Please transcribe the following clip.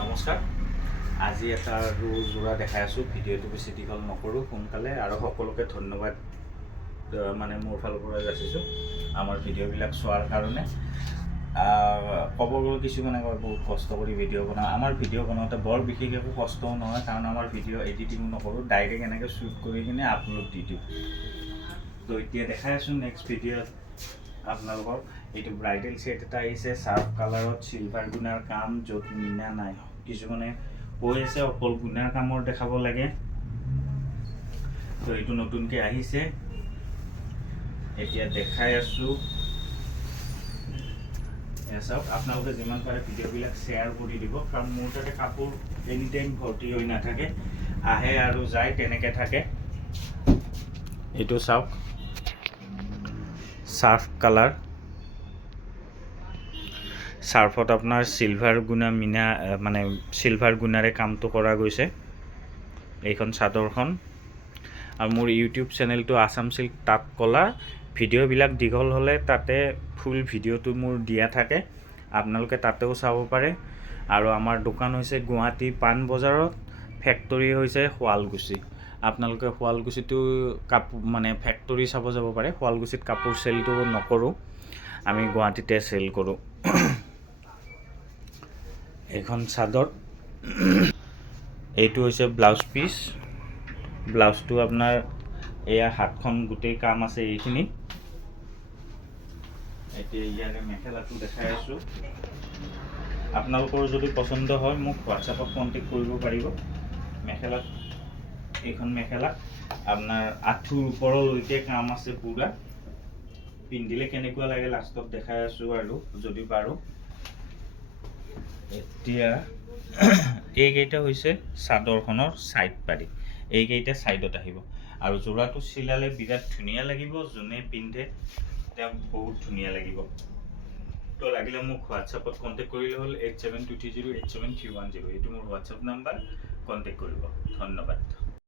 নমস্কাৰ। আজি এটা যোৰা দেখাই আছোঁ। ভিডিঅ'টো বেছি দীঘল নকৰোঁ, সোনকালে আৰু সকলোকে ধন্যবাদ মানে মোৰ ফালৰ পৰা যাচিছোঁ আমাৰ ভিডিঅ'বিলাক চোৱাৰ কাৰণে। ক'ব গ'লে কিছুমানে কয় বহুত কষ্ট কৰি ভিডিঅ' বনাওঁ। আমাৰ ভিডিঅ' বনাওঁতে বৰ বিশেষ একো কষ্টও নহয়, কাৰণ আমাৰ ভিডিঅ' এডিটিং নকৰোঁ, ডাইৰেক্ট এনেকৈ শ্বুট কৰি কিনে আপলোড দি দিওঁ। তো এতিয়া দেখাই আছোঁ নেক্সট ভিডিঅ'ত আপোনালোকৰ এইটো ব্ৰাইডেল ছেট এটা আহিছে চাৰ্ফ কালাৰত, চিলভাৰ গুণাৰ কাম, য'ত মিনা নাই। কিছুমানে কৈ আছে অকল গুণাৰ কামৰ দেখাব লাগে, তো এইটো নতুনকৈ আহিছে, এতিয়া দেখাই আছোঁ। চাওক, আপোনালোকে যিমান পাৰে ভিডিঅ'বিলাক শ্বেয়াৰ কৰি দিব, কাৰণ মোৰ তাতে কাপোৰ এনি টাইম ভৰ্তি হৈ নাথাকে, আহে আৰু যায় তেনেকৈ থাকে। এইটো চাওক, চাৰ্ফ কালাৰ, চাৰ্ফত আপোনাৰ চিলভাৰ গুণা মিনা মানে চিলভাৰ গুণাৰে কামটো কৰা গৈছে এইখন চাদৰখন। আৰু মোৰ ইউটিউব চেনেলটো আছাম চিল্ক তাঁত কলা। ভিডিঅ'বিলাক দীঘল হ'লে তাতে ফুল ভিডিঅ'টো মোৰ দিয়া থাকে, আপোনালোকে তাতেও চাব পাৰে। আৰু আমাৰ দোকান হৈছে গুৱাহাটী পাণ বজাৰত, ফেক্টৰী হৈছে শুৱালকুছি। আপোনালোকে শুৱালকুছিটো কাপোৰ মানে ফেক্টৰী চাব যাব পাৰে। শুৱালকুছিত কাপোৰ চেলটো নকৰোঁ, আমি গুৱাহাটীতে চেল কৰোঁ। এইখন চাদৰ, এইটো হৈছে ব্লাউজ পিচ। ব্লাউজটো আপোনাৰ এয়া হাতখন গোটেই কাম আছে এইখিনি। এতিয়া ইয়াৰে মেখেলাটো দেখাই আছোঁ। আপোনালোকৰ যদি পচন্দ হয় মোক হোৱাটছআপত কণ্টেক্ট কৰিব পাৰিব। মেখেলাত এইখন মেখেলা আপোনাৰ আঁঠুৰ ওপৰলৈকে কাম আছে পুৰা। পিন্ধিলে কেনেকুৱা লাগে লাষ্টত দেখাই আছোঁ আৰু যদি পাৰোঁ। এতিয়া এইকেইটা হৈছে চাদৰখনৰ ছাইড পাৰি, এইকেইটা ছাইডত আহিব। আৰু যোৰাটো চিলালে বিৰাট ধুনীয়া লাগিব, যোনে পিন্ধে তেওঁক বহুত ধুনীয়া লাগিব। তো লাগিলে মোক হোৱাটছআপত কণ্টেক্ট কৰিলে হ'ল, 8723087310। এইটো মোৰ হোৱাটছআপ নাম্বাৰ, কণ্টেক্ট কৰিব। ধন্যবাদ।